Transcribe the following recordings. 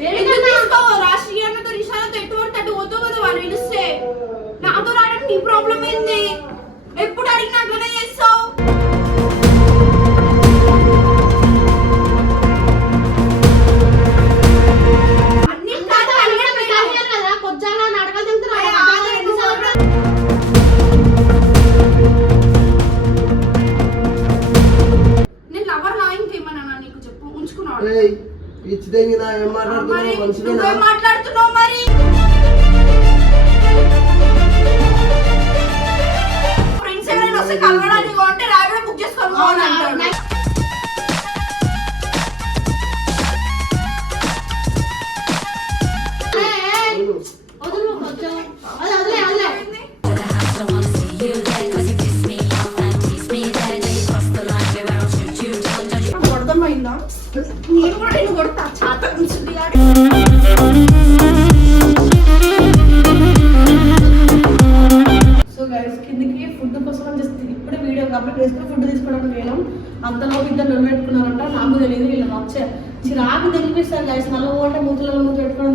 రాష్ట్రీయ తీసుకోవు? రాష్ట్రీయంతో ఎటువంటి అటు కదా వాళ్ళు పిలిస్తే? నాతో రావడానికి నీ ప్రాబ్లం ఏంది? తెంగినా ఏం మాట్లాడుతున్నావు మనుషులేనా నువ్వేం మాట్లాడుతున్నావు మరి? వెళ్ళాం అంతలో ఇద్దరు నిలబెట్టుకున్నారంట. నాకు తెలియదు వీళ్ళు వచ్చే చిరాకు తెలిపిస్తారు గైస్ నల్ల అంటే మూతులలో మూత పెట్టుకోవడం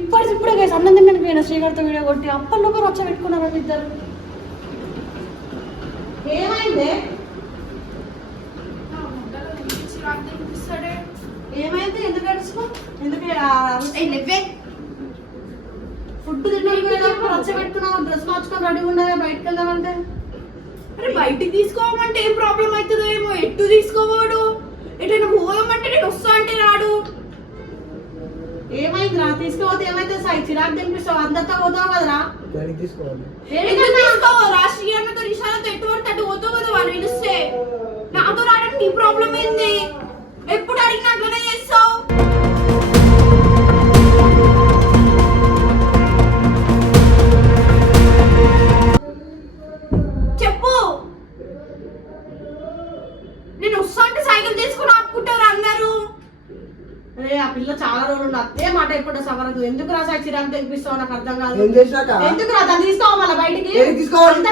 ఇప్పటి ఇప్పుడే గైస్ అన్నం తిన్నాను పోయిన శ్రీగారితో వీడియో కొట్టి అప్పట్లో కూడా వచ్చి పెట్టుకున్నారంట ఇద్దరు. ఏమైంది? ఏమైంది? ఎందుకు ఏడుస్తున్నావు? ఎందుకు ఫుడ్ తినడానికి రచ్చ పెట్టుకున్నావు? డ్రెస్ మార్చుకొని రెడీ ఉండగా బయటకు వెళ్దామంటే? అరే బయటికి తీసుకోమంటే ఏం ప్రాబ్లం అవుతుందో ఏమో? ఎట్టు తీసుకోవాడు? ఎటైనా పోదామంటే నేను వస్తా అంటే రాడు. ఏమైంది రా తీసుకోవద్దు ఏమైతే సాయి చిరాకు తినిపిస్తావు? అందరితో పోతావు కదరా? రాష్ట్రీయంతో రిషాలతో ఎటువంటి అటు పోతావు కదా వాళ్ళు పిలిస్తే. నాతో రావడానికి నీ ప్రాబ్లం ఏంది? ఎప్పుడు అడిగినా అట్లనే చేస్తావు. చిరాకు తినిపిస్తావు నాకు అర్థం కాదు. ఏం చేసినాక ఎందుకు రా దాన్ని తీసుకోవాలి మళ్ళీ బయటికి? తీసుకోవాలి?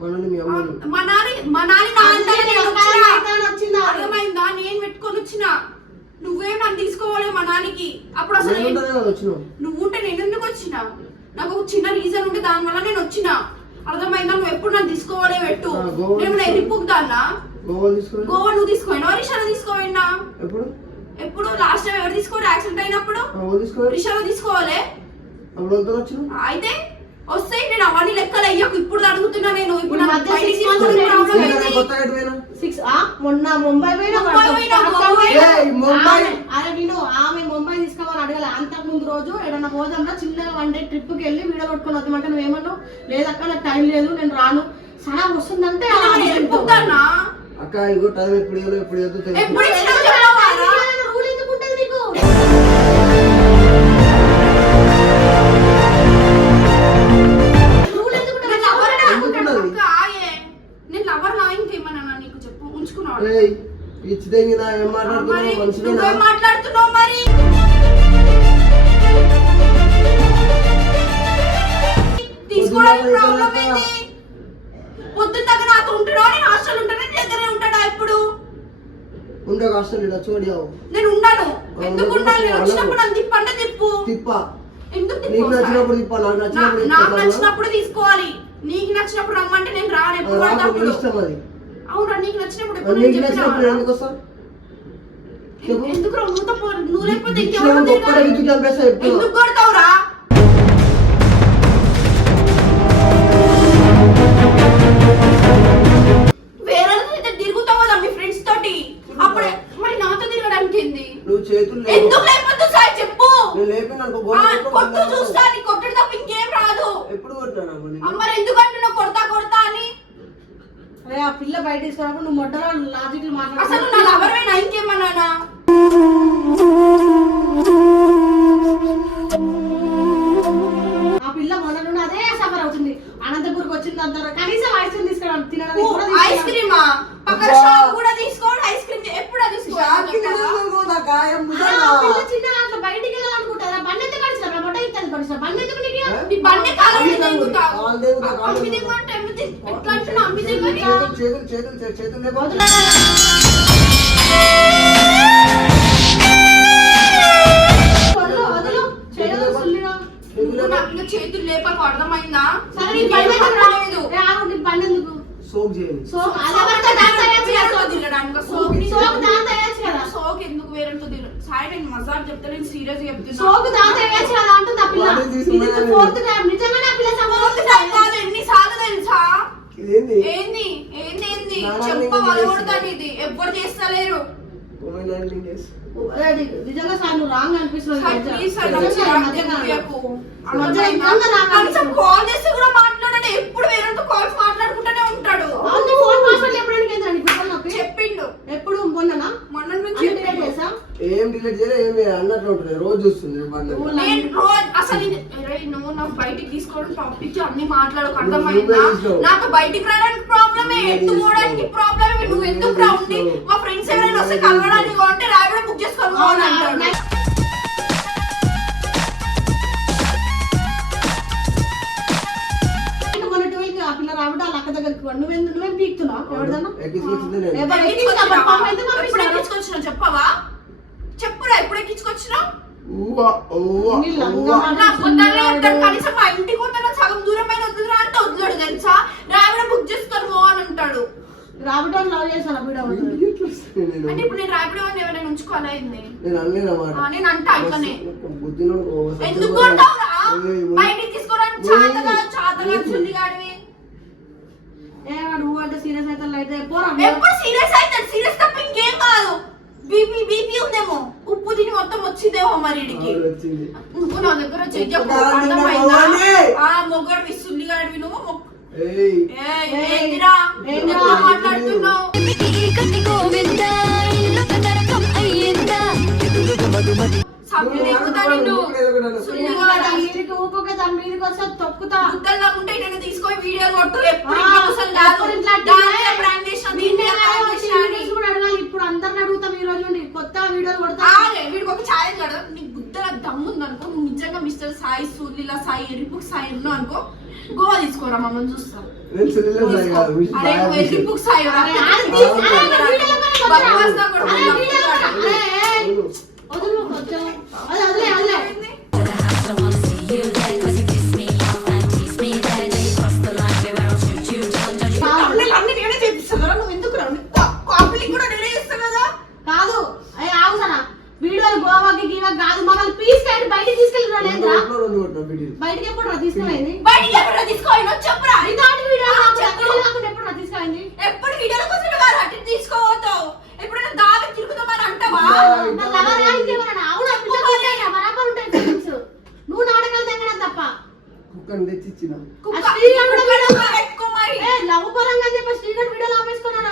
మీ అమ్మని మా నాని మా నాని నా? అర్థమైందా? నేను పెట్టుకొని వచ్చిన. నువ్వేం నన్ను తీసుకోవాలి మా నానికి? అప్పుడు అసలు నువ్వు ఉంటే నేను ఎందుకు వచ్చిన? నాకు ఒక చిన్న రీజన్ ఉంటే దాని వల్ల నేను వచ్చిన. అర్థమైందా? నువ్వు ఎప్పుడు నన్ను తీసుకోవాలే పెట్టు. నేను తీసుకో. ఎరిపుకుదాన్నా గోవా నువ్వు తీసుకోయినా రిషాలో తీసుకోపోయినా ఎప్పుడు? ఎప్పుడు? లాస్ట్ టైం ఎవరు తీసుకోరు యాక్సిడెంట్ అయినప్పుడు? గోవా తీసుకోవాలి రిషాలో తీసుకోవాలి. అప్పుడు అంతా వచ్చినావు? అయితే వస్తే నేను అవన్నీ లెక్కలు అయ్యాకు ఇప్పుడు అడుగుతున్నా నేను. ఇప్పుడు నాకు మధ్య six months? కొత్తగా ఎటు పోయినా? సిక్స్ ఆ? మొన్న ముంబై పోయినా ముంబై పోయినా, గోవా పోయినా. ఏయ్, ముంబై. ఆమె- అరే నేను ఆమె ముంబై తీసుకోమని అడగల. అంతకు ముందు రోజు ఏదన్నా పోదాంరా చిన్నగా వన్ డే ట్రిప్కి వెళ్ళి వీడియో కొట్టుకొని వద్దామంటే నువ్వేమన్నావు లేదక్క నాకు టైం లేదు నేను రాను. సరే వస్తుందంటే నేను? అక్క ఇగో టైం ఎప్పుడు ఇవ్వలేదు ఎప్పుడు ఇవ్వదు ఎప్పుడు ఇచ్చినా? నువ్వేం మాట్లాడుతున్నావు మరి? తీసుకోవడానికి ప్రాబ్లం ఏంటి పొద్దున్న దాకా నాతో ఉంటాడో? నేను హాస్టల్ ఉంటాను? నీ దగ్గరే ఉంటాడా ఎప్పుడు? ఉండే కష్టం లేదు చూడియావు నేను ఉండను. ఎందుకు ఉండాలి? నేను. వచ్చినప్పుడు నన్ను తిప్పంటే తిప్పు. తిప్ప. ఎందుకు నీకు నచ్చినప్పుడు తిప్ప నాకు నా- నచ్చినప్పుడు నాకు తిప్పాలా? నచ్చినప్పుడు తీసుకోవాలి. నీకు నచ్చినప్పుడు రమ్మంటే నేను రాను ఎప్పుడు అవునా? నీకు నచ్చినప్పుడు ఎప్పుడు నీకు నచ్చినప్పుడు? ఎందుకు. ఎందుకు నువ్వుతో నువ్వు లేకపోతే. ఎందుకు కొడతావురా? నువ్వు చేతులు. ఎందుకు లేకపోతే సార్ చెప్పు. నేను లేపిన? కొట్టు కొట్టడు తప్ప ఇంకేం రాదు. ఎప్పుడు కొట్టినాను అమ్మ ఎందుకు అంటున్నావు? కొడతా కొడతా అని. అరే ఆ పిల్ల బయట తీసుకురాకుండా నువ్వు మొట్టలో లాజికల్ అసలు నా లవర్ ఇంకేమన్నానా? ఆ పిల్ల మొన్న నుండి అదే సఫర్ అవుతుంది. అనంతపూర్కి వచ్చింది అంటారు కనీసం ఐస్ క్రీమ్ తీసుకురా తినడానికి కూడా ఐస్. క్రీమా పక్కన షాప్ కూడా తీసుకోండి ఐస్ క్రీమ్ ఎప్పుడు షాప్కి తీసుకోవాలి తీసుకుపోదాక, ఏం ఆ, ముసలా? పిల్ల చిన్న అట్లా బయటికి వెళ్ళాలనుకుంటారా బండి ఎందుకు కడిచిన మొట్ట ఇస్తాను కడిచిన బండి ఎందుకు నీకు నీ బండి కాలం కాళ్ళు దిగుతావు కాళ్ళు దిగుతా, కాళ్ళు అమ్మి దిగుతా. దిగమంటే అమ్మి దిగు. ఎట్లా అంటున్నా అమ్మి దిగని చేతులు చేతులు చేతులు చేతులు లేపా. నీ బండి ఎందుకు? సోక్ చేయండి సోకు ఎందుకు? వేరేతో సాయి నేను మజాక్ చెప్తా నేను సీరియస్ చెప్తున్నా. సోకు డాన్స్ వేయొచ్చు కదా అంటుంది ఆ పిల్ల. ఇది ఫోర్త్ టైం. నిజంగానే ఆ పిల్ల సంబంధం టైం కాదు ఎన్నిసార్లు తెలుసా? ఏంది? ఏంది ఏంది? నానా చెప్ప వలగొడతాను ఇది ఎవ్వరు చేస్తలేరు. నిజంగా సార్ నువ్వు రాంగ్ కాలం. చేసి కూడా మాట్లాడండి ఎప్పుడు వేరేతో కాల్స్ మాట్లాడుకుంటూనే ఉంటాడు. ఫోన్ నొప్పి? చెప్పిండు. ఎప్పుడు మొన్న నుంచి అన్ని డిలీట్ చేసా ఏం డిలీట్ చేయలే ఏమి అన్నట్లు ఉంటుంది. రోజు చూస్తుంది నేను రోజు అసలు నువ్వు నాకు బయటికి తీసుకోవడం టాపిక్ అన్ని మాట్లాడకు అర్థమైందా? నువ్వే తీసుకో. నాకు బయటికి రావడానికి ప్రాబ్లమే నువ్వే ఎత్తు పోవడానికి తీసుకో. ప్రాబ్లమే నువ్వు ఎందుకు రా ఉండి. మా ఫ్రెండ్స్ ఎవరైనా వస్తే కలవడానికి అంటే రాబిడో బుక్ చేసుకోవాలి? అంటాడు నువ్వేం పీకుతున్నావు? ఎవరిదన్నా? ఎక్కించుకొచ్చింది ఎక్కించుకొచ్చినావు కనీసం మా ఇంటికి వద్దా సగం దూరం అయిన వద్దురా అంటే వదిలేడు తెలుసా? రాబిడో బుక్ చేసుకొని పో అని అంటాడు. రాబట్టి లవ్ చేశాను వస్తుంది నేను? అంటే ఇప్పుడు నేను రాబిడో అని ఎవరైనా ఉంచుకోవాలా ఏంది? నేను అనలేదు అన్నమాట. ఆ, నేను అంటా సత్యం ఎందుకు ఓయ్. బయటికి తీసుకోవడానికి చాతగా చాతగా చుంది గాడివి. ఏ వాడు అంటే సీరియస్ అయితే లైట్ పోరా ఎప్పుడు సీరియస్ అయితే? సీరియస్ తప్ప ఇంకేం కాదు. బీపీ బీపీ ఉందేమో? ఉప్పు తిని మొత్తం వచ్చిందేమో మరి వచ్చింది. నువ్వు నా దగ్గర చెయ్యి చెప్పు. ఉప్పు కారం తిన్నా అర్థమైందా? మొగాడిని. ఆ మొగడు విసుల్లి గాడివి నువ్వు? మాట్లాడుతున్నావు? సభ్యులు ఎక్కుతా నిన్ను? మీదకి వస్తే తొక్కుతా. గుద్దల్లా ఉంటే ఇటైనా తీసుకొని వీడియో కొట్టు ఎప్పుడు ఆ, ఇంట్లో కూర్చొని కాదు. ఎప్పుడు ఇట్లా దాన్నే prank చేసినా, దీన్నే prank చేసినా అని. కూడా అడగాలి ఇప్పుడు అందరిని అడుగుతాం ఈ రోజు నుండి కొత్త వీడియోలు కొడతా ఆగే, వీడికి ఒక ఛాలెంజ్ కదా నీకు గుద్దల దమ్ము ఉందనుకో నువ్వు నిజంగా మిస్టర్ సాయి సూర్లిలా సాయి ఉన్నావు అనుకో గోవా తీసుకోరా మమ్మల్ని చూస్తాం. నేను బయటికి ఎప్పుడు తీసుకెళ్ళింది? బయటికి ఎప్పుడు చెప్పురా. వీడియో. కాకుండా ఎప్పుడు తీసుకెళ్ళింది? ఎప్పుడు వీడియోల కోసం వారు అటు తీసుకోవద్దావు ఎప్పుడైనా దావి తిరుగుతామని అంటావా. నువ్వు నాటకాలు తెగడం తప్ప. కుక్కని తెచ్చి ఇచ్చిన కుక్క- ఆ శ్రీగాడు కూడా కుక్కను వీడియో- పెట్టుకో మరి. ఏ లవ్ పరంగా చెప్పి శ్రీగడ్ వీడియోలు ఆపేసుకున్నాడు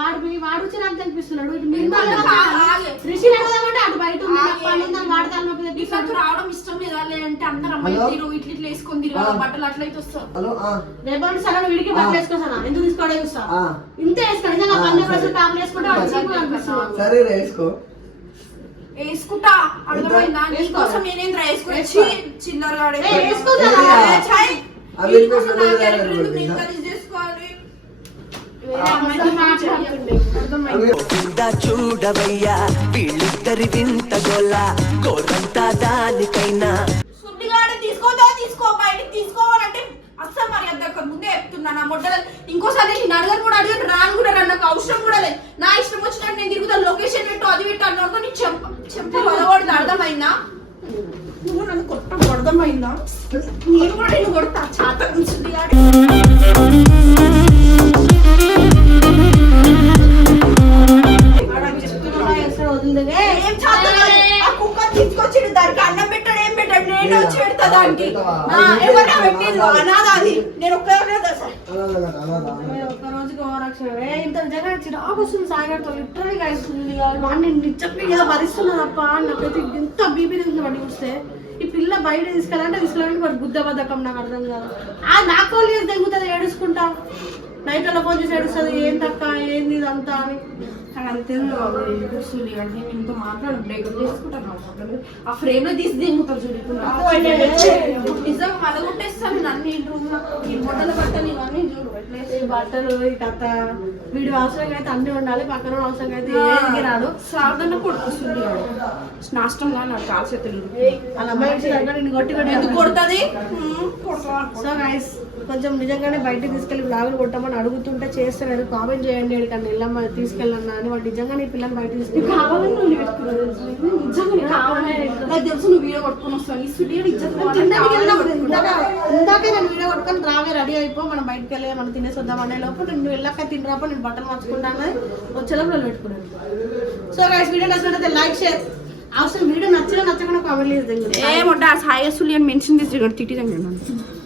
వాడు వాడు వచ్చి నాకు కనిపిస్తున్నాడు ఇటు మీరు ఎందుకు మళ్ళీ ఆగు, ఆగు. రిషి అడగదామంటే అటు బయట ఉంది ఆగు. నాకు పని ఉందని వాడు తలనొప్పి నీకు తెప్పిస్తాడు అటు రావడం ఇష్టం లేదా అంటే అందరు అమ్మాయి హలో? తీరు ఇట్లా ఇట్లా వేసుకొని. బట్టలు అట్లయితే వస్తావు. హలో ఆ, రేపటి సరే వీడికి బట్టలు వేసుకోసానా ఎందుకు తీసుకోవడం చూస్తా ఆ. ఇంతే వేసుకోండి వేసుకుంటే సరే. రా, వేసుకో. అర్థమైందా. నీకోసం నేనేం రా. చిల్లర చూడవయ్యా వీళ్ళిద్దరి వింత గోల గోరంతా దానికైనా. తీసుకో బయటికి తీసుకోవాలంటే అస్సలు మరి అంత ముందే చెప్తున్నా నా మొట్టలు ఇంకోసారి నేను అడగను కూడా అడగను రాను కూడా రాను నాకు అవసరం కూడా లేదు. నా ఇష్టం వచ్చినట్టు నేను తిరుగుతా లొకేషన్ పెట్టు అది పెట్టు అన్నోడుతో నీకు చెంప చెంప వదవడదు అర్థమైందా? నువ్వు నన్ను కొట్టం అర్థమైందా? నేను కూడా నేను కొడతా చాత వదిలిందే. ఏం చాత? ఆ, ఎవరైనా పెట్టిండ్రు? అనాథ అది నేను. ఒక్క ఇంత నిజంగా చిరాకు వస్తుంది సాగర్తో లిటరలీ గైస్తుంది వాడిని నిజంగా ఏదో భరిస్తున్నా తప్ప నాకైతే ఇంత బీపీ తింటుంది వాడిని చూస్తే. ఈ పిల్ల బయట తీసుకెళ్ళాలంటే తీసుకెళ్ళాలంటే వాడు బుద్ధ బద్ధకం నాకు అర్థం కాదు. ఆ నాకు చేసి తెగుతుంది ఏడుచుకుంటా. నైట్ అలా ఫోన్ చేసి ఏడుస్తుంది ఏం తక్క ఏంది ఇదంతా? అని. నాకు కూర్చుంది అంటే నేను ఇంతో మాట్లాడు బ్రేకప్ చేసుకుంటాను ఆ ఫ్రేమ్లో తీసి దిగుతారు చూడు ఇప్పుడు. నాకు నిజంగా మలగొట్టేస్తాను నేను అన్ని రూమ్ ఈ బట్టలు ఇవన్నీ చూడు ఎట్లా ఈ బట్టలు ఈ కథ వీడు అవసరంగా అయితే అన్ని ఉండాలి పక్కన అవసరంగా అయితే ఏది రాడు సాధన కొడుకుస్తుంది నాష్టంగా నాకు కాలు చేతులు. వాళ్ళ అమ్మాయి కొట్టి కొట్టి ఎందుకు కొడుతుంది? కొడతా సో గైస్ కొంచెం నిజంగానే బయటికి తీసుకెళ్ళి బ్లాగులు కొట్టమని అడుగుతుంటే చేస్తలేదు. కామెంట్ చేయండి ఎక్కడికన్నా వెళ్ళమ్మా తీసుకెళ్ళన్నా అని. వాడు నిజంగా నీ పిల్లల్ని బయట తీసుకెళ్ళి కావాలని నువ్వు పెట్టుకున్నావు తెలుసా నీకు? నిజంగా నీకు కావాలని నాకు తెలుసు నువ్వు వీడియో కొట్టుకొని వస్తావు స్టూడియో పెట్టుకున్నావు. ఇందాక ఇందాకే నేను వీడియో కొట్టుకొని రావే రెడీ అయిపో మనం బయటకు వెళ్ళి మనం తినేసి వద్దాం అనే లోపు నేను వెళ్ళాక తినరాపో నేను బట్టలు మార్చుకుంటాను వచ్చేలోపు వాళ్ళు పెట్టుకున్నాను సో గైస్ వీడియో నచ్చినట్లయితే లైక్ షేర్ అవసరం వీడియో నచ్చినా నచ్చకుండా కామెంట్ చేసి ఏ మొట్ట సాయి సులి అని మెన్షన్ చేసి తిట్టి